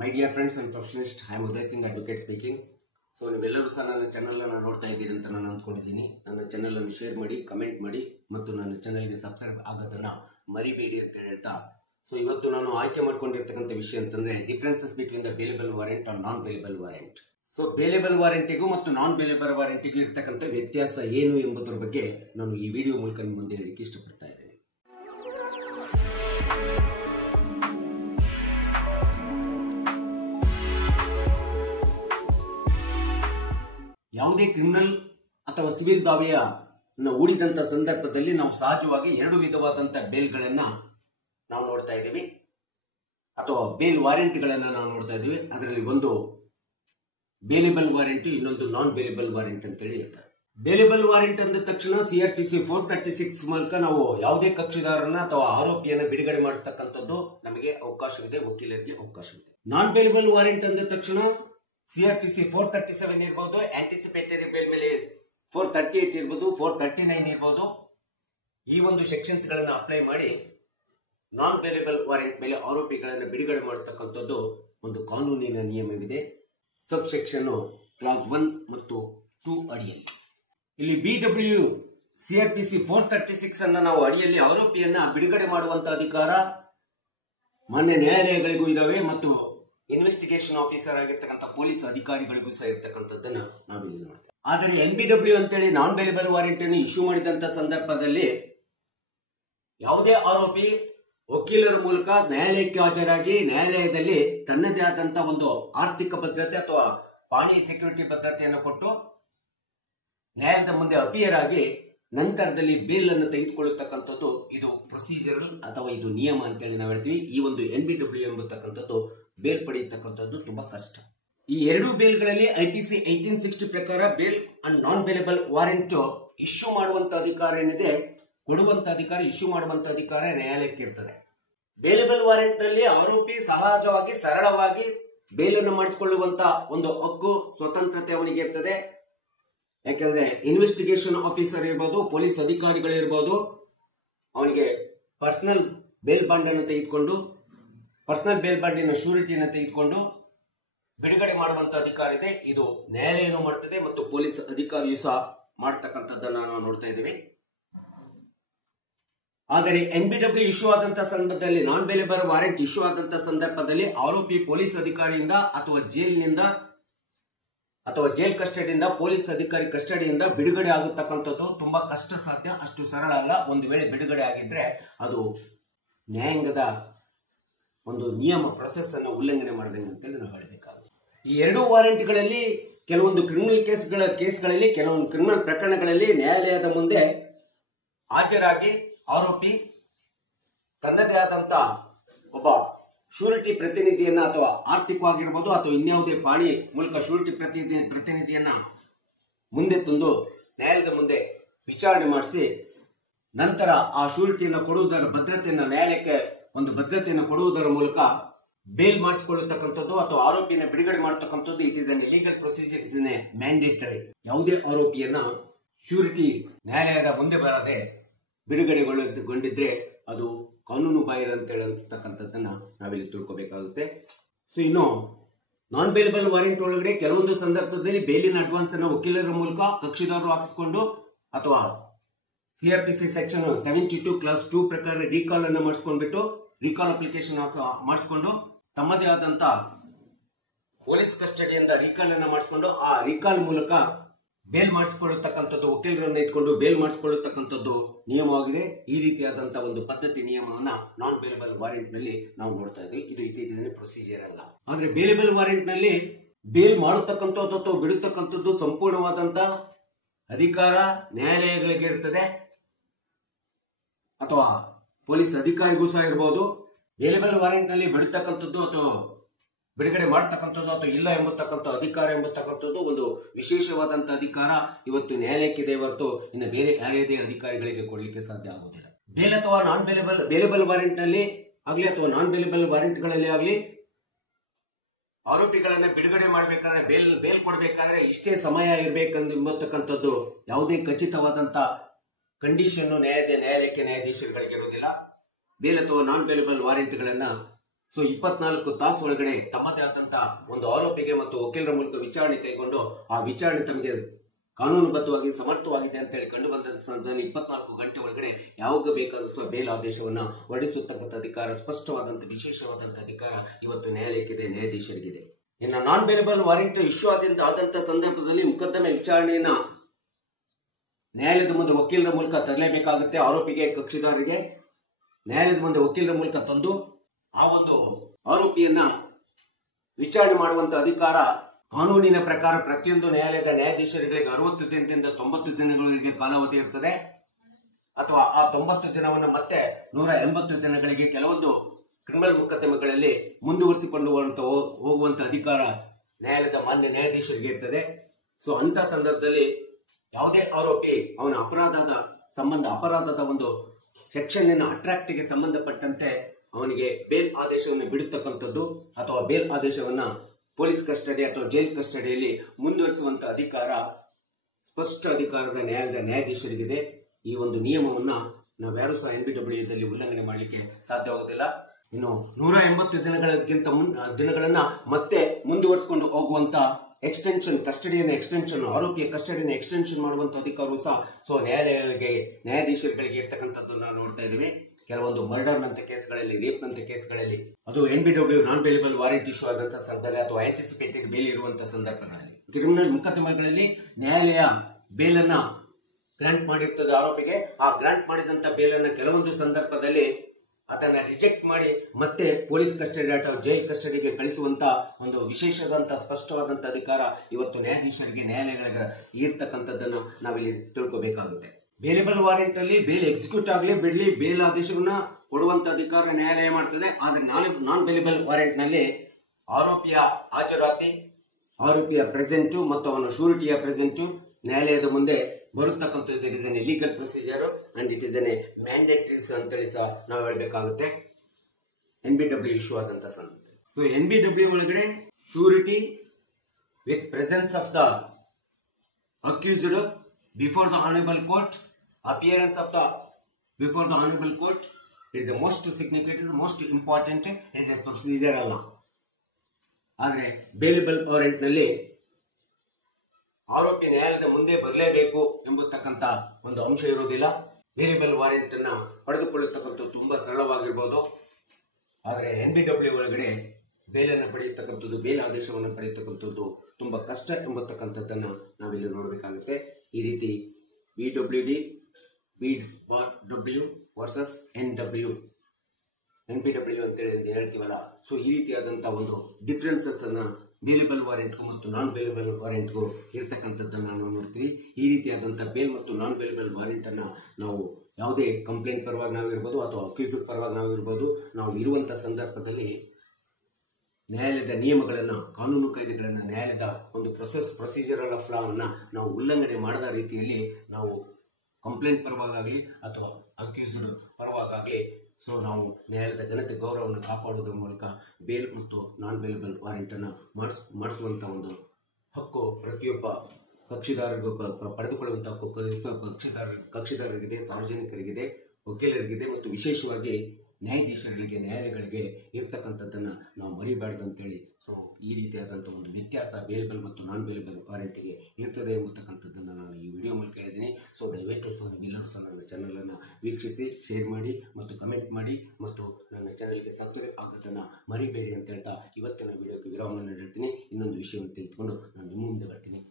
My dear friends and professionalists, I am Uday Singh, advocate speaking. So ನೀವೆಲ್ಲರೂ ಸಹ ನನ್ನ channel ಅನ್ನು ನೋಡ್ತಾ ಇದ್ದೀರಿ ಅಂತ ನಾನು ಅಂದ್ಕೊಂಡಿದ್ದೀನಿ. ನನ್ನ ಚಾನೆಲ್ ಅನ್ನು ಶೇರ್ ಮಾಡಿ, ಕಮೆಂಟ್ ಮಾಡಿ ಮತ್ತು ನನ್ನ ಚಾನೆಲ್ಗೆ ಸಬ್ಸ್ಕ್ರೈಬ್ ಆಗೋದನ್ನ ಮರಿಬೇಡಿ ಅಂತ ಹೇಳ್ತಾ, ಸೊ ಇವತ್ತು ನಾನು ಆಯ್ಕೆ ಮಾಡ್ಕೊಂಡಿರ್ತಕ್ಕಂಥ ವಿಷಯ ಅಂತಂದ್ರೆ differences between the bailable warrant or non bailable warrant. So bailable ವಾರೆಂಟಿಗೂ ಮತ್ತು ನಾನ್ ಬೇಲೇಬಲ್ ವಾರೆಂಟಿಗೂ ಇರ್ತಕ್ಕಂಥ ವ್ಯತ್ಯಾಸ ಏನು ಎಂಬುದರ ಬಗ್ಗೆ ನಾನು ಈ ವಿಡಿಯೋ ಮೂಲಕ ನಿಮ್ಮ ಮುಂದೆ ಹೇಳಲಿಕ್ಕೆ ಇಷ್ಟಪಡ್ತಾ ಇದ್ದೇನೆ. ಯಾವುದೇ ಕ್ರಿಮಿನಲ್ ಅಥವಾ ಸಿವಿಲ್ ದಾವೆಯ ಹೂಡಿದಂತ ಸಂದರ್ಭದಲ್ಲಿ ನಾವು ಸಹಜವಾಗಿ ಎರಡು ವಿಧವಾದಂತಹ ಬೇಲ್ಗಳನ್ನ ನಾವು ನೋಡ್ತಾ ಇದ್ದೀವಿ ಅಥವಾ ಬೇಲ್ ವಾರೆಂಟ್ಗಳನ್ನ ನಾವು ನೋಡ್ತಾ ಇದ್ದೀವಿ. ಅದರಲ್ಲಿ ಒಂದು ಬೇಲೇಬಲ್ ವಾರೆಂಟ್, ಇನ್ನೊಂದು ನಾನ್ ಬೇಲೇಬಲ್ ವಾರೆಂಟ್ ಅಂತೇಳಿ ಇರ್ತಾರೆ. ಬೇಲೇಬಲ್ ವಾರೆಂಟ್ ಅಂದ ತಕ್ಷಣ CRPC 436 ಮೂಲಕ ನಾವು ಯಾವುದೇ ಕಕ್ಷಿದಾರನ ಅಥವಾ ಆರೋಪಿಯನ್ನ ಬಿಡುಗಡೆ ಮಾಡಿಸ್ತಕ್ಕಂಥದ್ದು ನಮಗೆ ಅವಕಾಶವಿದೆ, ವಕೀಲರಿಗೆ ಅವಕಾಶವಿದೆ. ನಾನ್ ಬೇಲೇಬಲ್ ವಾರೆಂಟ್ ಅಂದ ತಕ್ಷಣ CRPC 437 ಇರಬಹುದು, ಆಂಟಿಸಿಪೇಟರಿ ಬೇಲ್ ಮೇಲೆ 438 ಇರಬಹುದು, 439 ಇರಬಹುದು. ಈ ಒಂದು ಸೆಕ್ಷನ್ಸ್ ಗಳನ್ನ ಅಪ್ಲೈ ಮಾಡಿ ನಾನ್ ಬೇಲೇಬಲ್ ವಾರೆಂಟ್ ಮೇಲೆ ಆರೋಪಿಗಳನ್ನು ಬಿಡುಗಡೆ ಮಾಡತಕ್ಕಂಥದ್ದು ಒಂದು ಕಾನೂನಿನ ನಿಯಮವಿದೆ. ಸಬ್ ಸೆಕ್ಷನ್ ಕ್ಲಾಸ್ 1 ಮತ್ತು 2 ಅಡಿಯಲ್ಲಿ. ಇಲ್ಲಿ BW CRPC 436 ಅನ್ನ ನಾವು ಅಡಿಯಲ್ಲಿ ಆರೋಪಿಯನ್ನ ಬಿಡುಗಡೆ ಮಾಡುವಂತ ಅಧಿಕಾರ ಮಾನ್ಯ ನ್ಯಾಯಾಲಯಗಳಿಗೂ ಇದಾವೆ ಮತ್ತು ಇನ್ವೆಸ್ಟಿಗೇಷನ್ ಆಫೀಸರ್ ಆಗಿರ್ತಕ್ಕಂಥ ಪೊಲೀಸ್ ಅಧಿಕಾರಿಗಳಿಗೂ ಸಹ ಇರ್ತಕ್ಕಂಥದ್ದನ್ನ ನಾವಿಲ್ಲಿ ನೋಡ್ತೇವೆ. ಆದರೆ NBW ಅಂತೇಳಿ ನಾನ್ ಬೇಲೇಬಲ್ ವಾರೆಂಟ್ ಅನ್ನು ಇಶ್ಯೂ ಮಾಡಿದಂತ ಸಂದರ್ಭದಲ್ಲಿ ಯಾವುದೇ ಆರೋಪಿ ವಕೀಲರ ಮೂಲಕ ನ್ಯಾಯಾಲಯಕ್ಕೆ ಹಾಜರಾಗಿ ನ್ಯಾಯಾಲಯದಲ್ಲಿ ತನ್ನದೇ ಆದಂತಹ ಒಂದು ಆರ್ಥಿಕ ಭದ್ರತೆ ಅಥವಾ ಪಾಣಿ ಸೆಕ್ಯೂರಿಟಿ ಭದ್ರತೆಯನ್ನು ಕೊಟ್ಟು ನ್ಯಾಯಾಲಯದ ಮುಂದೆ ಅಪಿಯರ್ ಆಗಿ ನಂತರದಲ್ಲಿ ಬೇಲ್ ಅನ್ನು ತೆಗೆದುಕೊಳ್ಳತಕ್ಕಂಥದ್ದು ಇದು ಪ್ರೊಸೀಜರಲ್ ಅಥವಾ ಇದು ನಿಯಮ ಅಂತೇಳಿ ನಾವು ಹೇಳ್ತೀವಿ. ಈ ಒಂದು NBW ಎಂಬತಕ್ಕಂಥದ್ದು ಬೇಲ್ ಪಡೆಯತಕ್ಕಂಥದ್ದು ತುಂಬಾ ಕಷ್ಟ. ಈ ಎರಡು ಬೇಲ್ಗಳಲ್ಲಿ IPC 1860 ಪ್ರಕಾರ bail and non bailable warrant issue ಮಾಡುವಂತ ಅಧಿಕಾರ ಏನಿದೆ, ಕೊಡುವಂತ ಅಧಿಕಾರ, ಇಶ್ಯೂ ಮಾಡುವಂತ ಅಧಿಕಾರ ನ್ಯಾಯಾಲಯಕ್ಕೆ ಇರ್ತದೆ. ಬೇಲೇಬಲ್ ವಾರೆಂಟ್ ನಲ್ಲಿ ಆರೋಪಿ ಸಹಜವಾಗಿ ಸರಳವಾಗಿ ಬೇಲನ್ನು ಮಾಡಿಸಿಕೊಳ್ಳುವಂತ ಒಂದು ಹಕ್ಕು, ಸ್ವತಂತ್ರತೆ ಅವನಿಗೆ ಇರ್ತದೆ. ಯಾಕಂದ್ರೆ ಇನ್ವೆಸ್ಟಿಗೇಷನ್ ಆಫೀಸರ್ ಇರ್ಬೋದು, ಪೊಲೀಸ್ ಅಧಿಕಾರಿಗಳಿರ್ಬೋದು, ಅವನಿಗೆ ಪರ್ಸನಲ್ ಬೇಲ್ ಬಾಂಡ್ ಅನ್ನು ತೆಗೆದುಕೊಂಡು ಪರ್ಸನಲ್ ಬೇಲ್ ಬಾಂಡಿನ ಶ್ಯೂರಿಟಿಯನ್ನು ತೆಗೆದುಕೊಂಡು ಬಿಡುಗಡೆ ಮಾಡುವಂತ ಅಧಿಕಾರ ಇದೆ. ಇದು ನ್ಯಾಯಾಲಯನೂ ಮಾಡ್ತದೆ ಮತ್ತು ಪೊಲೀಸ್ ಅಧಿಕಾರಿಯೂ ಸಹ ಮಾಡ್ತಕ್ಕಂಥದ್ದನ್ನ ನಾವು ನೋಡ್ತಾ ಇದ್ದೀವಿ. ಆದರೆ NBW ಇಶ್ಯೂ ಆದಂತಹ ಸಂದರ್ಭದಲ್ಲಿ, ನಾನ್ ಬೇಲೇಬಲ್ ವಾರೆಂಟ್ ಇಶ್ಯೂ ಆದಂತಹ ಸಂದರ್ಭದಲ್ಲಿ ಆರೋಪಿ ಪೊಲೀಸ್ ಅಧಿಕಾರಿಯಿಂದ ಅಥವಾ ಜೈಲಿನಿಂದ ಅಥವಾ ಜೈಲ್ ಕಸ್ಟಡಿಯಿಂದ ಪೊಲೀಸ್ ಅಧಿಕಾರಿ ಕಸ್ಟಡಿಯಿಂದ ಬಿಡುಗಡೆ ಆಗತಕ್ಕಂಥದ್ದು ತುಂಬಾ ಕಷ್ಟ ಸಾಧ್ಯ, ಅಷ್ಟು ಸರಳ ಅಲ್ಲ. ಒಂದು ವೇಳೆ ಬಿಡುಗಡೆ ಆಗಿದ್ರೆ ಅದು ನ್ಯಾಯಾಂಗದ ಒಂದು ನಿಯಮ ಪ್ರೊಸೆಸ್ ಅನ್ನು ಉಲ್ಲಂಘನೆ ಮಾಡಿದಂಗೆ ಅಂತೇಳಿ ನಾವು ಹೇಳಬೇಕಾಗುತ್ತೆ. ಈ ಎರಡೂ ವಾರೆಂಟ್ಗಳಲ್ಲಿ ಕೆಲವೊಂದು ಕ್ರಿಮಿನಲ್ ಕೇಸ್ಗಳಲ್ಲಿ ಕೆಲವೊಂದು ಕ್ರಿಮಿನಲ್ ಪ್ರಕರಣಗಳಲ್ಲಿ ನ್ಯಾಯಾಲಯದ ಮುಂದೆ ಹಾಜರಾಗಿ ಆರೋಪಿ ತನ್ನದೇ ಆದಂತ ಒಬ್ಬ ಶ್ಯೂರಿಟಿ ಪ್ರತಿನಿಧಿಯನ್ನ ಅಥವಾ ಆರ್ಥಿಕವಾಗಿರ್ಬೋದು ಅಥವಾ ಇನ್ಯಾವುದೇ ಪಾಣಿ ಮೂಲಕ ಶ್ಯೂರಿಟಿ ಪ್ರತಿನಿಧಿಯನ್ನ ಮುಂದೆ ತಂದು ನ್ಯಾಯಾಲಯದ ಮುಂದೆ ವಿಚಾರಣೆ ಮಾಡಿಸಿ ನಂತರ ಆ ಶ್ಯೂರಿಟಿಯನ್ನು ಕೊಡುವುದರ ಭದ್ರತೆಯನ್ನು ನ್ಯಾಯಾಲಯಕ್ಕೆ ಒಂದು ಭದ್ರತೆಯನ್ನು ಕೊಡುವುದರ ಮೂಲಕ ಬೇಲ್ ಮಾಡಿಸಿಕೊಳ್ಳತಕ್ಕಂಥದ್ದು ಅಥವಾ ಆರೋಪಿಯನ್ನ ಬಿಡುಗಡೆ ಮಾಡತಕ್ಕಂಥದ್ದು it is an illegal procedure, is N mandatory. ಯಾವುದೇ ಆರೋಪಿಯನ್ನ ಶ್ಯೂರಿಟಿ ನ್ಯಾಯಾಲಯದ ಮುಂದೆ ಬರದೆ ಬಿಡುಗಡೆಗೊಂಡಿದ್ರೆ ಅದು ಕಾನೂನು ಬಾಹಿರ ಅಂತೇಳಿ ಅನ್ಸ್ತಕ್ಕಂಥದ್ದನ್ನ ನಾವಿಲ್ಲಿ ತಿಳ್ಕೋಬೇಕಾಗುತ್ತೆ. ಸೊ ಇನ್ನು ನಾನ್ ಬೇಲೇಬಲ್ ವಾರೆಂಟ್ ಒಳಗಡೆ ಕೆಲವೊಂದು ಸಂದರ್ಭದಲ್ಲಿ ಬೇಲಿನ ಅಡ್ವಾನ್ಸ್ ಅನ್ನು ವಕೀಲರ ಮೂಲಕ ಕಕ್ಷಿದಾರರು ಹಾಕಿಸಿಕೊಂಡು ಅಥವಾ CRPC ಸೆಕ್ಷನ್ 72 ಕ್ಲಾಸ್ 2 ಪ್ರಕಾರ ರೀಕಾಲ್ ಅನ್ನು ಮಾಡಿಸ್ಕೊಂಡ್ಬಿಟ್ಟು ರೀಕಾಲ್ ಅಪ್ಲಿಕೇಶನ್ ಮಾಡಿಸ್ಕೊಂಡು ತಮ್ಮದೇ ಆದಂತ ಪೊಲೀಸ್ ಕಸ್ಟಡಿಯಿಂದ ರೀಕಾಲ್ ಅನ್ನು ಮಾಡಿಸ್ಕೊಂಡು ಆ ರೀಕಾಲ್ ಮೂಲಕ ಬೇಲ್ ಮಾಡಿಸಿಕೊಳ್ಳತಕ್ಕಂಥದ್ದು, ವಕೀಲರನ್ನು ಇಟ್ಕೊಂಡು ಬೇಲ್ ಮಾಡಿಸಿಕೊಳ್ಳತಕ್ಕಂಥದ್ದು ನಿಯಮವಾಗಿದೆ. ಈ ರೀತಿಯಾದಂತಹ ಒಂದು ಪದ್ಧತಿ ನಿಯಮವನ್ನ ನಾನ್ ಬೇಲೇಬಲ್ ವಾರೆಂಟ್ ನಲ್ಲಿ ನಾವು ನೋಡ್ತಾ ಇದ್ದೀವಿ. ಇದು ಇತ್ತೀಚಿನ ಪ್ರೊಸೀಜರ್ ಅಲ್ಲ. ಆದ್ರೆ ಬೇಲೇಬಲ್ ವಾರೆಂಟ್ ನಲ್ಲಿ ಬೇಲ್ ಮಾಡತಕ್ಕಂಥದ್ದು ಅಥವಾ ಬಿಡತಕ್ಕಂಥದ್ದು ಸಂಪೂರ್ಣವಾದಂತ ಅಧಿಕಾರ ನ್ಯಾಯಾಲಯಗಳಿಗೆ ಇರ್ತದೆ ಅಥವಾ ಪೊಲೀಸ್ ಅಧಿಕಾರಿಗೂ ಸಹ ಇರಬಹುದು. ಬೇಲೇಬಲ್ ವಾರೆಂಟ್ ನಲ್ಲಿ ಬಿಡತಕ್ಕಂಥದ್ದು ಅಥವಾ ಬಿಡುಗಡೆ ಮಾಡತಕ್ಕಂಥದ್ದು ಅಥವಾ ಇಲ್ಲ ಎಂಬತಕ್ಕಂಥ ಅಧಿಕಾರ ಎಂಬತಕ್ಕಂಥದ್ದು ಒಂದು ವಿಶೇಷವಾದಂತ ಅಧಿಕಾರ ಇವತ್ತು ನ್ಯಾಯಾಲಯಕ್ಕಿದೆ ಹೊರತು ಇನ್ನು ಬೇರೆ ಯಾರ್ಯಾದೇ ಅಧಿಕಾರಿಗಳಿಗೆ ಕೊಡ್ಲಿಕ್ಕೆ ಸಾಧ್ಯ ಆಗುವುದಿಲ್ಲ. ಬೇಲ್ ಅಥವಾ ನಾನ್ ಬೇಲೇಬಲ್ ವಾರೆಂಟ್ ನಲ್ಲಿ ಆಗ್ಲಿ ಅಥವಾ ನಾನ್ ಬೇಲೇಬಲ್ ವಾರೆಂಟ್ಗಳಲ್ಲಿ ಆಗ್ಲಿ ಆರೋಪಿಗಳನ್ನ ಬಿಡುಗಡೆ ಮಾಡಬೇಕಾದ್ರೆ ಬೇಲ್ ಕೊಡಬೇಕಾದ್ರೆ ಇಷ್ಟೇ ಸಮಯ ಇರಬೇಕೆಂಬತಕ್ಕಂಥದ್ದು ಯಾವುದೇ ಖಚಿತವಾದಂತ ಕಂಡೀಷನ್ ನ್ಯಾಯಾಲಯಕ್ಕೆ ನ್ಯಾಯಾಧೀಶರುಗಳಿಗೆ ಇರುವುದಿಲ್ಲ. ಬೇಲ್ ಅಥವಾ ನಾನ್ ಬೇಲೇಬಲ್ ವಾರೆಂಟ್ಗಳನ್ನ ಸೊ 24 ತಾಸು ಒಳಗಡೆ ತಮ್ಮದೇ ಆದಂತಹ ಒಂದು ಆರೋಪಿಗೆ ಮತ್ತು ವಕೀಲರ ಮೂಲಕ ವಿಚಾರಣೆ ಕೈಗೊಂಡು ಆ ವಿಚಾರಣೆ ತಮಗೆ ಕಾನೂನುಬದ್ಧವಾಗಿ ಸಮರ್ಥವಾಗಿದೆ ಅಂತ ಹೇಳಿ ಕಂಡು ಬಂದ ಸಂದರ್ಭದಲ್ಲಿ 24 ಗಂಟೆ ಒಳಗಡೆ ಯಾವಾಗ ಬೇಕಾದರೂ ಬೇಲ್ ಆದೇಶವನ್ನ ಹೊರಡಿಸತಕ್ಕಂಥ ಅಧಿಕಾರ, ಸ್ಪಷ್ಟವಾದಂತಹ ವಿಶೇಷವಾದಂತಹ ಅಧಿಕಾರ ಇವತ್ತು ನ್ಯಾಯಾಲಯಕ್ಕಿದೆ, ನ್ಯಾಯಾಧೀಶರಿಗಿದೆ. ಇನ್ನು ನಾನ್ ಬೇಲೆಬಲ್ ವಾರೆಂಟ್ ಇಶ್ಯೂ ಆದಂತಹ ಸಂದರ್ಭದಲ್ಲಿ ಮೊಕದ್ದಮೆ ವಿಚಾರಣೆಯನ್ನ ನ್ಯಾಯಾಲಯದ ಮುಂದೆ ವಕೀಲರ ಮೂಲಕ ತರಲೇಬೇಕಾಗುತ್ತೆ. ಆರೋಪಿಗೆ, ಕಕ್ಷಿದಾರರಿಗೆ ನ್ಯಾಯಾಲಯದ ಮುಂದೆ ವಕೀಲರ ಮೂಲಕ ತಂದು ಆ ಒಂದು ಆರೋಪಿಯನ್ನ ವಿಚಾರಣೆ ಮಾಡುವಂತ ಅಧಿಕಾರ ಕಾನೂನಿನ ಪ್ರಕಾರ ಪ್ರತಿಯೊಂದು ನ್ಯಾಯಾಲಯದ ನ್ಯಾಯಾಧೀಶರುಗಳಿಗೆ 60 ದಿನದಿಂದ 90 ದಿನಗಳಿಗೆ ಕಾಲಾವಧಿ ಇರ್ತದೆ. ಅಥವಾ ಆ 90 ದಿನವನ್ನು ಮತ್ತೆ 180 ದಿನಗಳಿಗೆ ಕೆಲವೊಂದು ಕ್ರಿಮಿನಲ್ ಮೊಕದ್ದಮೆಗಳಲ್ಲಿ ಮುಂದುವರಿಸಿಕೊಂಡು ಹೋಗುವಂತ ಅಧಿಕಾರ ನ್ಯಾಯಾಲಯದ ಮಾನ್ಯ ನ್ಯಾಯಾಧೀಶರಿಗೆ ಇರ್ತದೆ. ಸೊ ಅಂತ ಸಂದರ್ಭದಲ್ಲಿ ಯಾವುದೇ ಆರೋಪಿ ಅವನ ಅಪರಾಧದ ಒಂದು ಸೆಕ್ಷನ್ ಅಟ್ರಾಕ್ಟ್ಗೆ ಸಂಬಂಧಪಟ್ಟಂತೆ ಅವನಿಗೆ ಬೇಲ್ ಆದೇಶವನ್ನು ಬಿಡುತ್ತಕ್ಕಂಥದ್ದು ಅಥವಾ ಬೇಲ್ ಆದೇಶವನ್ನ ಪೊಲೀಸ್ ಕಸ್ಟಡಿ ಅಥವಾ ಜೈಲ್ ಕಸ್ಟಡಿಯಲ್ಲಿ ಮುಂದುವರಿಸುವಂತ ಅಧಿಕಾರ ಸ್ಪಷ್ಟ ಅಧಿಕಾರದ ನ್ಯಾಯಾಲಯದ ನ್ಯಾಯಾಧೀಶರಿಗಿದೆ. ಈ ಒಂದು ನಿಯಮವನ್ನ ನಾವ್ಯಾರು ಸಹ NBWದಲ್ಲಿ ಉಲ್ಲಂಘನೆ ಮಾಡಲಿಕ್ಕೆ ಸಾಧ್ಯವಾಗುತ್ತಿಲ್ಲ. ಇನ್ನು 180 ದಿನಗಳಕ್ಕಿಂತ ದಿನಗಳನ್ನ ಮತ್ತೆ ಮುಂದುವರಿಸಿಕೊಂಡು ಹೋಗುವಂತ ಎಕ್ಸ್ಟೆನ್ಷನ್, ಆರೋಪಿಯ ಕಸ್ಟಡಿಯನ್ನು ಎಕ್ಸ್ಟೆನ್ಷನ್ ಮಾಡುವಂತ ಅಧಿಕಾರವೂ ಸಹ ಸೊ ನ್ಯಾಯಾಧೀಶರುಗಳಿಗೆ ಇರ್ತಕ್ಕಂಥದ್ದನ್ನ ನೋಡ್ತಾ ಇದ್ದೀವಿ. ಕೆಲವೊಂದು ಮರ್ಡರ್ ನಂತ ಕೇಸ್ಗಳಲ್ಲಿ, ರೇಪ್ ನಂತ ಕೇಸ್ಗಳಲ್ಲಿ, ಅದು NBW non bailable warrant issue ಆದಂತಹ ಸಂದರ್ಭದಲ್ಲಿ ಅಥವಾ ಆಂಟಿಸಿಪೇಟೆಡ್ ಬೇಲ್ ಇರುವಂತಹ ಸಂದರ್ಭಗಳಲ್ಲಿ, ಕ್ರಿಮಿನಲ್ ಮೊಕದ್ದಮೆಗಳಲ್ಲಿ ನ್ಯಾಯಾಲಯ ಬೇಲನ್ನ ಗ್ರಾಂಟ್ ಮಾಡಿರ್ತದೆ ಆರೋಪಿಗೆ. ಆ ಗ್ರಾಂಟ್ ಮಾಡಿದಂತ ಬೇಲನ್ನ ಕೆಲವೊಂದು ಸಂದರ್ಭದಲ್ಲಿ ಅದನ್ನ ರಿಜೆಕ್ಟ್ ಮಾಡಿ ಮತ್ತೆ ಪೊಲೀಸ್ ಕಸ್ಟಡಿ ಅಥವಾ ಜೈಲ್ ಕಸ್ಟಡಿಗೆ ಕಳಿಸುವಂತ ಒಂದು ವಿಶೇಷವಾದಂತಹ ಸ್ಪಷ್ಟವಾದಂತಹ ಅಧಿಕಾರ ಇವತ್ತು ನ್ಯಾಯಾಧೀಶರಿಗೆ, ನ್ಯಾಯಾಲಯಗಳಿಗೆ ಇರ್ತಕ್ಕಂಥದ್ದನ್ನು ನಾವಿಲ್ಲಿ ತಿಳ್ಕೋಬೇಕಾಗುತ್ತೆ. ಬೇಲೆಬಲ್ ವಾರೆಂಟ್ ಅಲ್ಲಿ ಬೇಲ್ ಎಕ್ಸಿಕ್ಯೂಟ್ ಆಗಲಿ ಬಿಡ್ಲಿ, ಬೇಲ್ ಆದೇಶವನ್ನ ಕೊಡುವಂತ ಅಧಿಕಾರ ನ್ಯಾಯಾಲಯ ಮಾಡ್ತದೆ. ಆದ್ರೆ ನಾನ್ ಬೇಲೆಬಲ್ ವಾರೆಂಟ್ ನಲ್ಲಿ ಆರೋಪಿಯ ಹಾಜರಾತಿ, ಆರೋಪಿಯ ಪ್ರೆಸೆಂಟ್ ಮತ್ತು ಅವನ ಶೂರಿಟಿಯ ಪ್ರೆಸೆಂಟ್ ನ್ಯಾಯಾಲಯದ ಮುಂದೆ ಬರುತ್ತಕ್ಕಂಥದ್ದು ಇದನ್ನ legal procedure and it is an mandatories ಅಂತೇಳಿ ಸಹ ನಾವು ಹೇಳ್ಬೇಕಾಗುತ್ತೆ. NBW ಇಶ್ಯೂ ಆದಂತ ಸಂದರ್ಭ. ಸೊ NBW ಒಳಗಡೆ surety with presence of the accused before the honourable court, appearance of the before the honorable court is the most significant, most important. It is a procedure ಅಲ್ಲ. ಆದ್ರೆ bailable warrant ನಲ್ಲಿ ಆರೋಪಿ ನ್ಯಾಯಾಲಯದ ಮುಂದೆ ಬರಲೇಬೇಕು ಎಂಬತಕ್ಕಂತ ಒಂದು ಅಂಶ ಇರುವುದಿಲ್ಲ. ಬೇಲೆಬಲ್ ವಾರೆಂಟ್ ಅನ್ನ ಪಡೆದುಕೊಳ್ಳತಕ್ಕಂಥದ್ದು ತುಂಬಾ ಸರಳವಾಗಿರ್ಬೋದು. ಆದ್ರೆ NBW ಒಳಗಡೆ ಬೇಲನ್ನು ಪಡೆಯತಕ್ಕಂಥದ್ದು, ಬೇಲ್ ಆದೇಶವನ್ನು ಪಡೆಯತಕ್ಕಂಥದ್ದು ತುಂಬಾ ಕಷ್ಟ ಎಂಬತಕ್ಕಂಥದ್ದನ್ನ ನಾವಿಲ್ಲಿ ನೋಡಬೇಕಾಗುತ್ತೆ. ಈ ರೀತಿ BWD BW ವರ್ಸಸ್ NBW ಅಂತೇಳಿ ಹೇಳ್ತೀವಲ್ಲ. ಸೊ ಈ ರೀತಿಯಾದಂತಹ ಒಂದು ಡಿಫರೆನ್ಸಸ್ ಅನ್ನ ಬೇಲೆಬಲ್ ವಾರೆಂಟ್ಗೂ ಮತ್ತು ನಾನ್ ಬೇಲೆಬಲ್ ವಾರೆಂಟ್ಗೂ ಇರ್ತಕ್ಕಂಥದ್ದನ್ನ ನಾವು ನೋಡ್ತೀವಿ. ಈ ರೀತಿಯಾದಂತಹ ಬೇಲ್ ಮತ್ತು ನಾನ್ ಬೇಲೆಬಲ್ ವಾರೆಂಟ್ ಅನ್ನ ನಾವು ಯಾವುದೇ ಕಂಪ್ಲೇಂಟ್ ಪರವಾಗಿ ನಾವಿರ್ಬೋದು ಅಥವಾ ಅಕ್ಯೂಸ್ಡ್ ಪರವಾಗಿ ನಾವಿರ್ಬೋದು, ನಾವು ಇರುವಂತಹ ಸಂದರ್ಭದಲ್ಲಿ ನ್ಯಾಯಾಲಯದ ನಿಯಮಗಳನ್ನ, ಕಾನೂನು ಕಾಯ್ದೆಗಳನ್ನ, ನ್ಯಾಯಾಲಯದ ಒಂದು ಪ್ರೊಸೀಜರಲ್ ಆಫ್ ಲಾ ಅನ್ನ ನಾವು ಉಲ್ಲಂಘನೆ ಮಾಡದ ರೀತಿಯಲ್ಲಿ ನಾವು ಕಂಪ್ಲೇಂಟ್ ಪರವಾಗಲಿ ಅಥವಾ ಅಕ್ಯೂಸ್ಡ್ ಪರವಾಗಲಿ ಸೊ ನಾವು ನ್ಯಾಯಾಲಯದ ಘನತೆ ಗೌರವವನ್ನು ಕಾಪಾಡುವುದರ ಮೂಲಕ ಬೇಲ್ ಮತ್ತು ನಾನ್ ಬೇಲೆಬಲ್ ವಾರೆಂಟ್ ಅನ್ನ ಮಾಡಿಸುವಂತ ಒಂದು ಹಕ್ಕು ಪ್ರತಿಯೊಬ್ಬ ಕಕ್ಷಿದಾರರಿಗೂ ಪಡೆದುಕೊಳ್ಳುವಂತ ಹಕ್ಕು ಕಕ್ಷಿದಾರರಿಗಿದೆ, ಸಾರ್ವಜನಿಕರಿಗಿದೆ, ವಕೀಲರಿಗಿದೆ ಮತ್ತು ವಿಶೇಷವಾಗಿ ನ್ಯಾಯಾಧೀಶರಿಗೆ, ನ್ಯಾಯಾಲಯಗಳಿಗೆ ಇರ್ತಕ್ಕಂಥದ್ದನ್ನ ನಾವು ಮರಿಬಾರ್ದು ಅಂತೇಳಿ. ಸೊ ಈ ರೀತಿಯಾದಂಥ ಒಂದು ವ್ಯತ್ಯಾಸ ಬೇಲೆಬಲ್ ಮತ್ತು ನಾನ್ ಬೇಲೆಬಲ್ ವಾರೆಂಟ್ಗೆ ಇರ್ತದೆ ಎಂಬತಕ್ಕಂಥದ್ದನ್ನು ನಾನು ಈ ವಿಡಿಯೋ ಮೂಲಕ ಹೇಳಿದ್ದೀನಿ. ಸೊ ದಯವಿಟ್ಟು ನೀವೆಲ್ಲರೂ ಸಹ ನನ್ನ ಚಾನಲನ್ನು ವೀಕ್ಷಿಸಿ, ಶೇರ್ ಮಾಡಿ ಮತ್ತು ಕಮೆಂಟ್ ಮಾಡಿ ಮತ್ತು ನನ್ನ ಚಾನಲ್ಗೆ ಸಬ್ಸ್ಕ್ರೈಬ್ ಆಗೋದನ್ನು ಮರಿಬೇಡಿ ಅಂತ ಹೇಳ್ತಾ ಇವತ್ತಿನ ವಿಡಿಯೋಕ್ಕೆ ವಿರಾಮವನ್ನು ಹೇಳ್ತೀನಿ. ಇನ್ನೊಂದು ವಿಷಯವನ್ನು ತೆಗೆದುಕೊಂಡು ನಾನು ನಿಮ್ಮ ಮುಂದೆ ಬರ್ತೀನಿ.